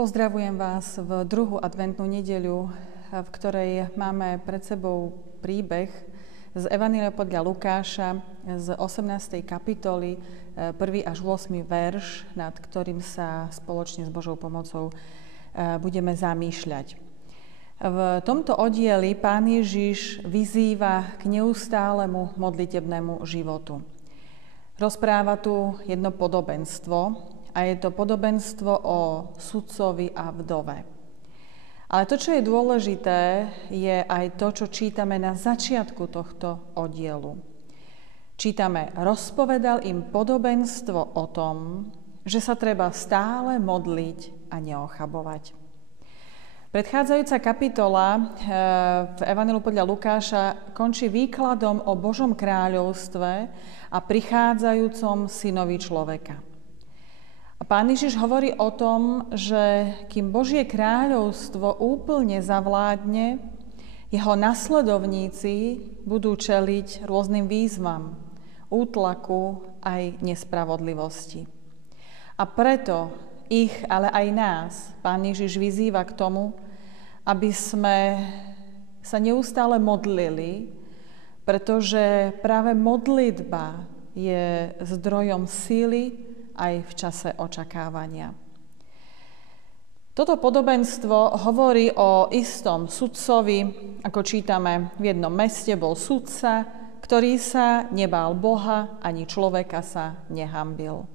Pozdravujem vás v druhú adventnú nedeľu, v ktorej máme pred sebou príbeh z Evanjelia podľa Lukáša z 18. kapitoly, 1. až 8. verš, nad ktorým sa spoločne s Božou pomocou budeme zamýšľať. V tomto oddieli Pán Ježiš vyzýva k neustálemu modlitebnému životu. Rozpráva tu jedno podobenstvo, a je to podobenstvo o sudcovi a vdove. Ale to, čo je dôležité, je aj to, čo čítame na začiatku tohto oddielu. Čítame: rozpovedal im podobenstvo o tom, že sa treba stále modliť a neochabovať. Predchádzajúca kapitola v Evanjeliu podľa Lukáša končí výkladom o Božom kráľovstve a prichádzajúcom synovi človeka. A Pán Ježiš hovorí o tom, že kým Božie kráľovstvo úplne zavládne, jeho nasledovníci budú čeliť rôznym výzvam, útlaku aj nespravodlivosti. A preto ich, ale aj nás, Pán Ježiš vyzýva k tomu, aby sme sa neustále modlili, pretože práve modlitba je zdrojom síly aj v čase očakávania. Toto podobenstvo hovorí o istom sudcovi, ako čítame, v jednom meste bol sudca, ktorý sa nebál Boha, ani človeka sa nehanbil.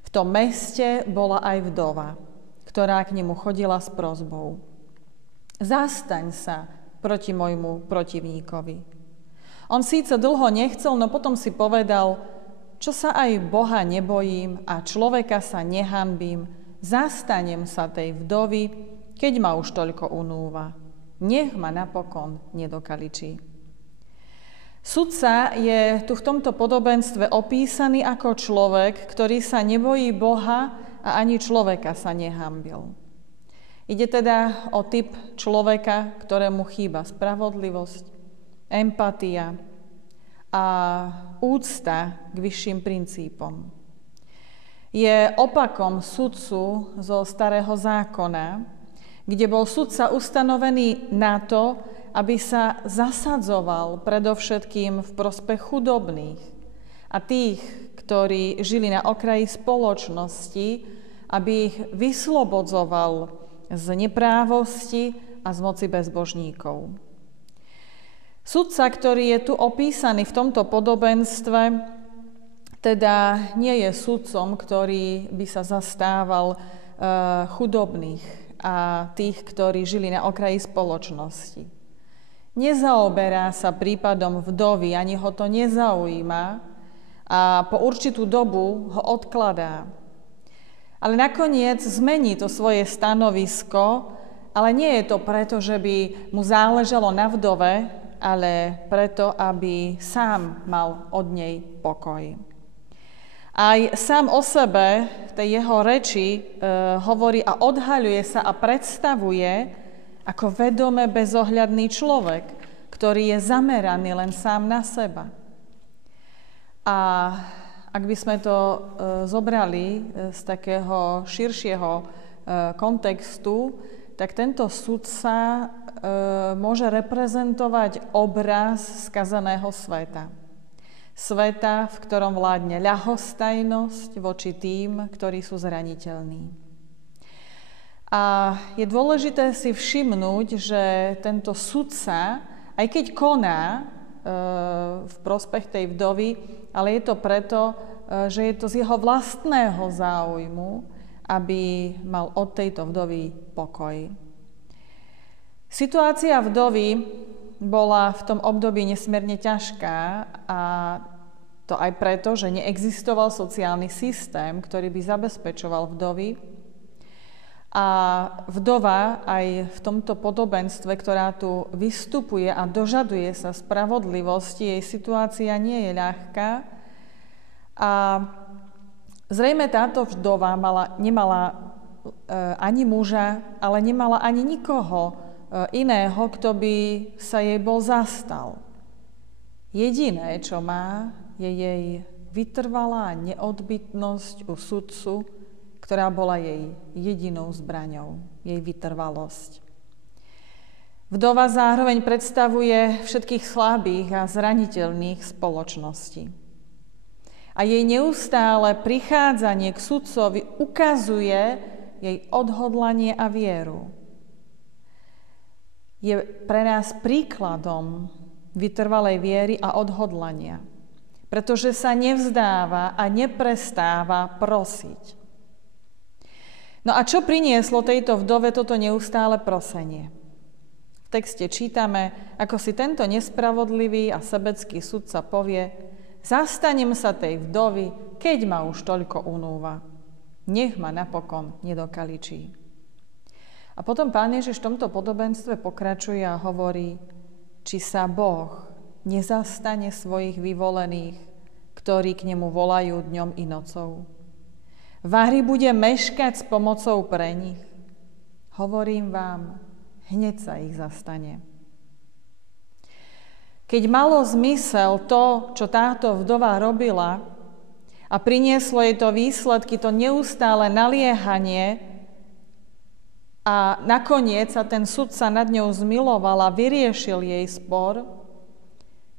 V tom meste bola aj vdova, ktorá k nemu chodila s prosbou: zastaň sa proti môjmu protivníkovi. On síce dlho nechcel, no potom si povedal: čo sa aj Boha nebojím a človeka sa nehanbím, zastanem sa tej vdovy, keď ma už toľko unúva. Nech ma napokon nedokaličí. Sudca je tu v tomto podobenstve opísaný ako človek, ktorý sa nebojí Boha a ani človeka sa nehanbil. Ide teda o typ človeka, ktorému chýba spravodlivosť, empatia a úcta k vyšším princípom. Je opakom sudcu zo Starého zákona, kde bol sudca ustanovený na to, aby sa zasadzoval predovšetkým v prospech chudobných a tých, ktorí žili na okraji spoločnosti, aby ich vyslobodzoval z neprávosti a z moci bezbožníkov. Sudca, ktorý je tu opísaný v tomto podobenstve, teda nie je sudcom, ktorý by sa zastával chudobných a tých, ktorí žili na okraji spoločnosti. Nezaoberá sa prípadom vdovy, ani ho to nezaujíma a po určitú dobu ho odkladá. Ale nakoniec zmení to svoje stanovisko, ale nie je to preto, že by mu záležalo na vdove, ale preto, aby sám mal od nej pokoj. Aj sám o sebe v tej jeho reči hovorí a odhaľuje sa a predstavuje ako vedome bezohľadný človek, ktorý je zameraný len sám na seba. A ak by sme to zobrali z takého širšieho kontextu, tak tento sudca môže reprezentovať obraz skazeného sveta. Sveta, v ktorom vládne ľahostajnosť voči tým, ktorí sú zraniteľní. A je dôležité si všimnúť, že tento sudca, aj keď koná v prospech tej vdovy, ale je to preto, že je to z jeho vlastného záujmu, aby mal od tejto vdovy pokoj. Situácia vdovy bola v tom období nesmierne ťažká a to aj preto, že neexistoval sociálny systém, ktorý by zabezpečoval vdovy. A vdova aj v tomto podobenstve, ktorá tu vystupuje a dožaduje sa spravodlivosti, jej situácia nie je ľahká. A zrejme táto vdova nemala ani muža, ale nemala ani nikoho iného, kto by sa jej bol zastal. Jediné, čo má, je jej vytrvalá neodbytnosť u sudcu, ktorá bola jej jedinou zbraňou, jej vytrvalosť. Vdova zároveň predstavuje všetkých slabých a zraniteľných spoločností. A jej neustále prichádzanie k sudcovi ukazuje jej odhodlanie a vieru. Je pre nás príkladom vytrvalej viery a odhodlania, pretože sa nevzdáva a neprestáva prosiť. No a čo prinieslo tejto vdove toto neustále prosenie? V texte čítame, ako si tento nespravodlivý a sebecký sudca povie: zastanem sa tej vdovy, keď ma už toľko unúva. Nech ma napokon nedokaličí. A potom Pán Ježiš v tomto podobenstve pokračuje a hovorí, či sa Boh nezastane svojich vyvolených, ktorí k nemu volajú dňom i nocou. Vari bude meškať s pomocou pre nich. Hovorím vám, hneď sa ich zastane. Keď malo zmysel to, čo táto vdova robila a prinieslo jej to výsledky, to neustále naliehanie a nakoniec sa ten sudca nad ňou zmiloval a vyriešil jej spor,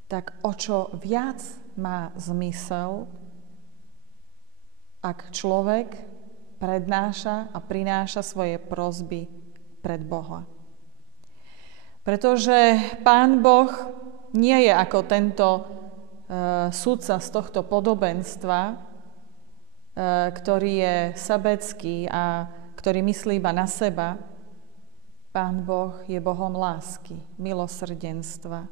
tak o čo viac má zmysel, ak človek prednáša a prináša svoje prosby pred Boha. Pretože Pán Boh nie je ako tento sudca z tohto podobenstva, ktorý je sebecký a ktorý myslí iba na seba. Pán Boh je Bohom lásky, milosrdenstva.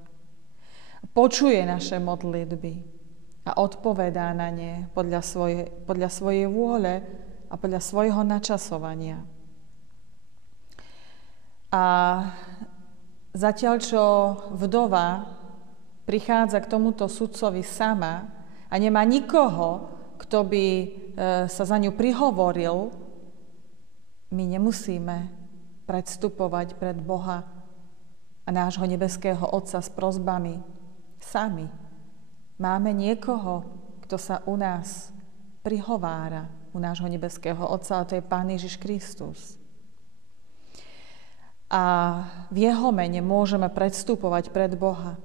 Počuje naše modlitby a odpovedá na ne podľa svojej vôle a podľa svojho načasovania. A zatiaľ, čo vdova prichádza k tomuto sudcovi sama a nemá nikoho, kto by sa za ňu prihovoril, my nemusíme predstupovať pred Boha a nášho nebeského Otca s prosbami sami. Máme niekoho, kto sa u nás prihovára, u nášho nebeského Otca, a to je Pán Ježiš Kristus. A v jeho mene môžeme predstupovať pred Boha.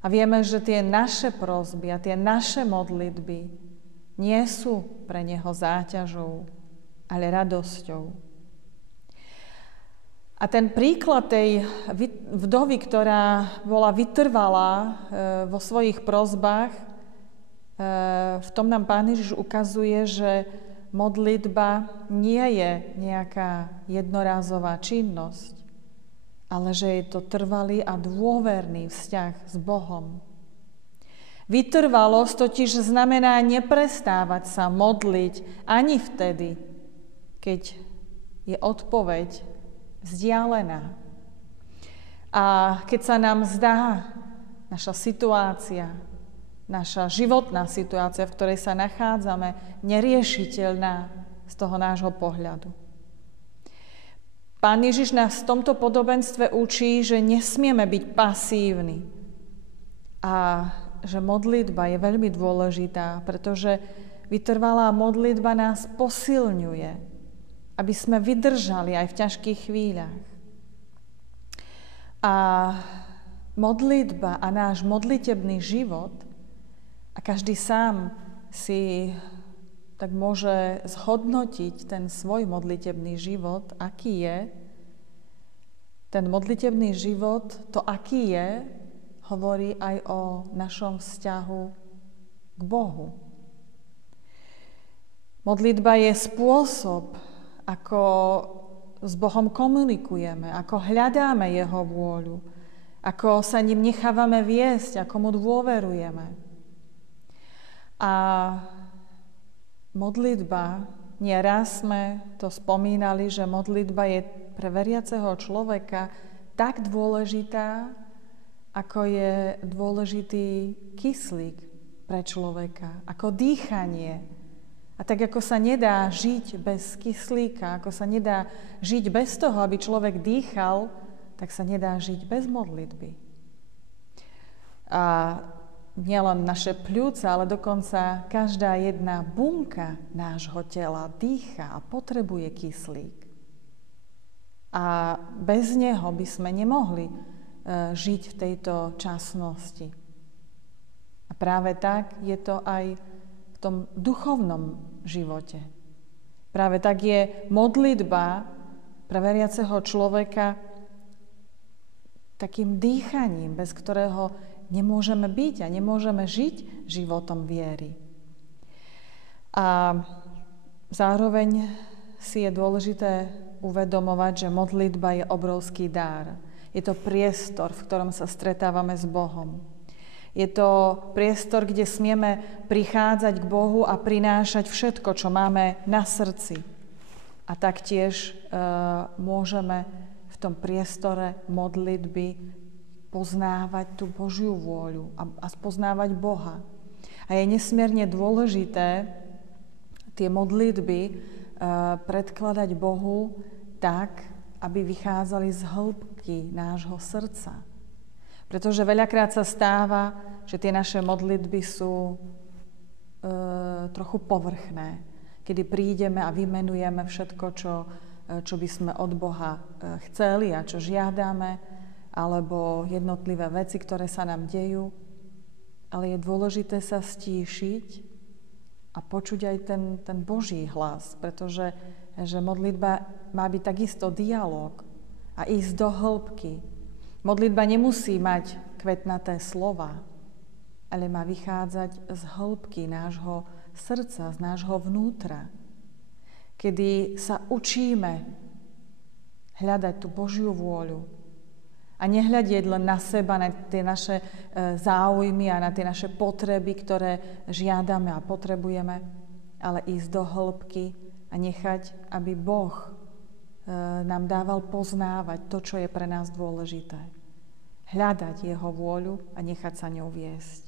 A vieme, že tie naše prosby a tie naše modlitby nie sú pre neho záťažou, ale radosťou. A ten príklad tej vdovy, ktorá bola vytrvalá vo svojich prosbách, v tom nám Pán Ježiš ukazuje, že modlitba nie je nejaká jednorázová činnosť, ale že je to trvalý a dôverný vzťah s Bohom. Vytrvalosť totiž znamená neprestávať sa modliť ani vtedy, keď je odpoveď vzdialená. A keď sa nám zdá naša situácia, naša životná situácia, v ktorej sa nachádzame, neriešiteľná z toho nášho pohľadu. Pán Ježiš nás v tomto podobenstve učí, že nesmieme byť pasívni a že modlitba je veľmi dôležitá, pretože vytrvalá modlitba nás posilňuje, aby sme vydržali aj v ťažkých chvíľach. A modlitba a náš modlitebný život, a každý sám si tak môže zhodnotiť ten svoj modlitebný život, aký je. Ten modlitebný život, to aký je, hovorí aj o našom vzťahu k Bohu. Modlitba je spôsob, ako s Bohom komunikujeme, ako hľadáme Jeho vôľu, ako sa ním nechávame viesť, ako mu dôverujeme. A modlitba, nieraz sme to spomínali, že modlitba je pre veriaceho človeka tak dôležitá, ako je dôležitý kyslík pre človeka, ako dýchanie. A tak ako sa nedá žiť bez kyslíka, ako sa nedá žiť bez toho, aby človek dýchal, tak sa nedá žiť bez modlitby. A nielen naše pľúca, ale dokonca každá jedna bunka nášho tela dýcha a potrebuje kyslík. A bez neho by sme nemohli žiť v tejto časnosti. A práve tak je to aj v tom duchovnom živote. Práve tak je modlitba pre veriaceho človeka takým dýchaním, bez ktorého nemôžeme byť a nemôžeme žiť životom viery. A zároveň si je dôležité uvedomovať, že modlitba je obrovský dar. Je to priestor, v ktorom sa stretávame s Bohom. Je to priestor, kde smieme prichádzať k Bohu a prinášať všetko, čo máme na srdci. A taktiež môžeme v tom priestore modlitby poznávať tú Božiu vôľu a spoznávať Boha. A je nesmierne dôležité tie modlitby predkladať Bohu tak, aby vychádzali z hĺbky nášho srdca. Pretože veľakrát sa stáva, že tie naše modlitby sú trochu povrchné, kedy prídeme a vymenujeme všetko, čo by sme od Boha chceli a čo žiadame, alebo jednotlivé veci, ktoré sa nám dejú. Ale je dôležité sa stíšiť a počuť aj ten Boží hlas, pretože že modlitba má byť takisto dialóg a ísť do hĺbky. Modlitba nemusí mať kvetnaté slova, ale má vychádzať z hĺbky nášho srdca, z nášho vnútra, kedy sa učíme hľadať tú Božiu vôľu a nehľadieť len na seba, na tie naše záujmy a na tie naše potreby, ktoré žiadame a potrebujeme, ale ísť do hĺbky a nechať, aby Boh nám dával poznávať to, čo je pre nás dôležité. Hľadať Jeho vôľu a nechať sa ňou viesť.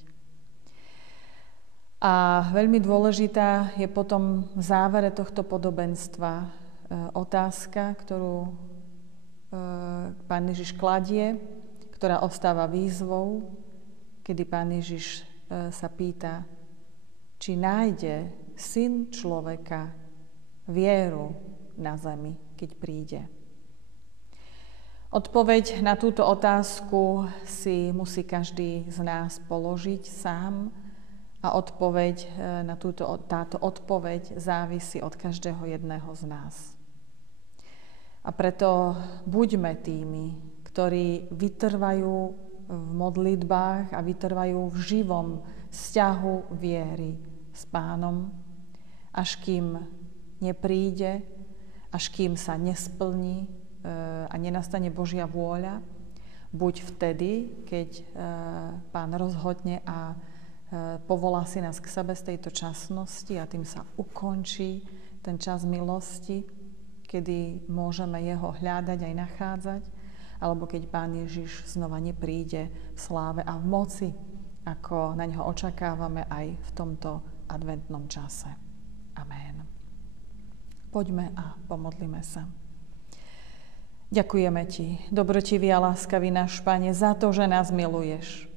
A veľmi dôležitá je potom v závere tohto podobenstva otázka, ktorú Pán Ježiš kladie, ktorá ostáva výzvou, kedy Pán Ježiš sa pýta, či nájde Syn človeka vieru na zemi, keď príde. Odpoveď na túto otázku si musí každý z nás položiť sám a odpoveď na táto odpoveď závisí od každého jedného z nás. A preto buďme tými, ktorí vytrvajú v modlitbách a vytrvajú v živom vzťahu viery s Pánom, až kým nepríde, až kým sa nesplní a nenastane Božia vôľa, buď vtedy, keď Pán rozhodne a povolá si nás k sebe z tejto časnosti a tým sa ukončí ten čas milosti, kedy môžeme Jeho hľadať aj nachádzať, alebo keď Pán Ježiš znova nepríde v sláve a v moci, ako na ňo očakávame aj v tomto adventnom čase. Amen. Poďme a pomodlíme sa. Ďakujeme Ti, dobrotivý a láskavý náš Pane, za to, že nás miluješ,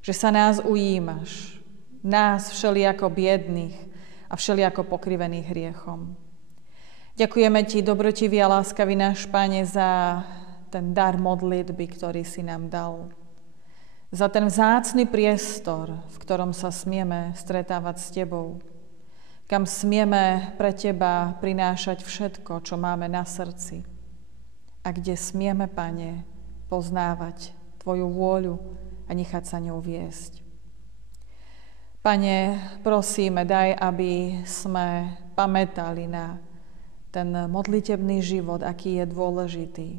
že sa nás ujímaš, nás všelijako biedných a všelijako pokrivených hriechom. Ďakujeme Ti, dobrotivý a láskavý náš Pane, za ten dar modlitby, ktorý si nám dal. Za ten vzácny priestor, v ktorom sa smieme stretávať s Tebou, kam smieme pre Teba prinášať všetko, čo máme na srdci a kde smieme, Pane, poznávať Tvoju vôľu a nechať sa ňou viesť. Pane, prosíme, daj, aby sme pamätali na ten modlitebný život, aký je dôležitý.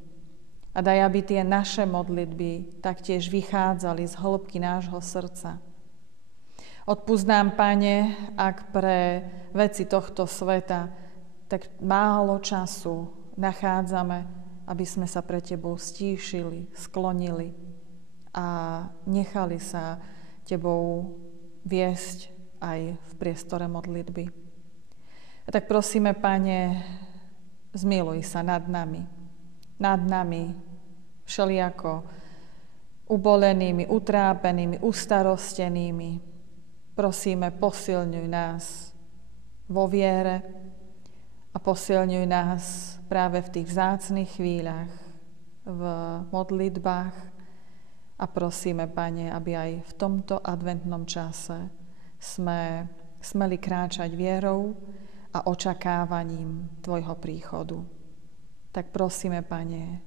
A daj, aby tie naše modlitby taktiež vychádzali z hĺbky nášho srdca. Odpusť nám, Pane, ak pre veci tohto sveta tak málo času nachádzame, aby sme sa pre Tebou stíšili, sklonili a nechali sa Tebou viesť aj v priestore modlitby. A tak prosíme, Pane, zmiluj sa nad nami všelijako ubolenými, utrápenými, ustarostenými. Prosíme, posilňuj nás vo viere a posilňuj nás práve v tých vzácnych chvíľach, v modlitbách a prosíme, Pane, aby aj v tomto adventnom čase sme smeli kráčať vierou a očakávaním Tvojho príchodu. Tak prosíme, Pane,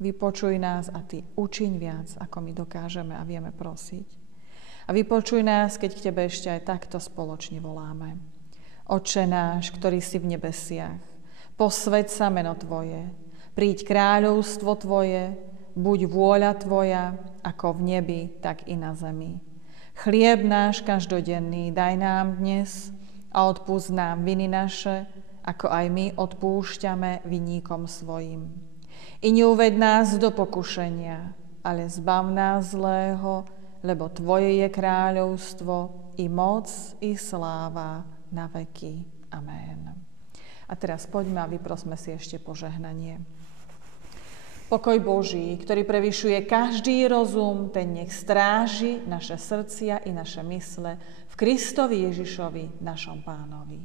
vypočuj nás a Ty učiň viac, ako my dokážeme a vieme prosiť. A vypočuj nás, keď k Tebe ešte aj takto spoločne voláme. Otče náš, ktorý si v nebesiach, posväť sa meno Tvoje, príď kráľovstvo Tvoje, buď vôľa Tvoja, ako v nebi, tak i na zemi. Chlieb náš každodenný daj nám dnes a odpusť nám viny naše, ako aj my odpúšťame vinníkom svojim. I neuved nás do pokušenia, ale zbav nás zlého, lebo Tvoje je kráľovstvo, i moc, i sláva na veky. Amen. A teraz poďme a vyprosme si ešte požehnanie. Pokoj Boží, ktorý prevyšuje každý rozum, ten nech stráži naše srdcia i naše mysle v Kristovi Ježišovi, našom Pánovi.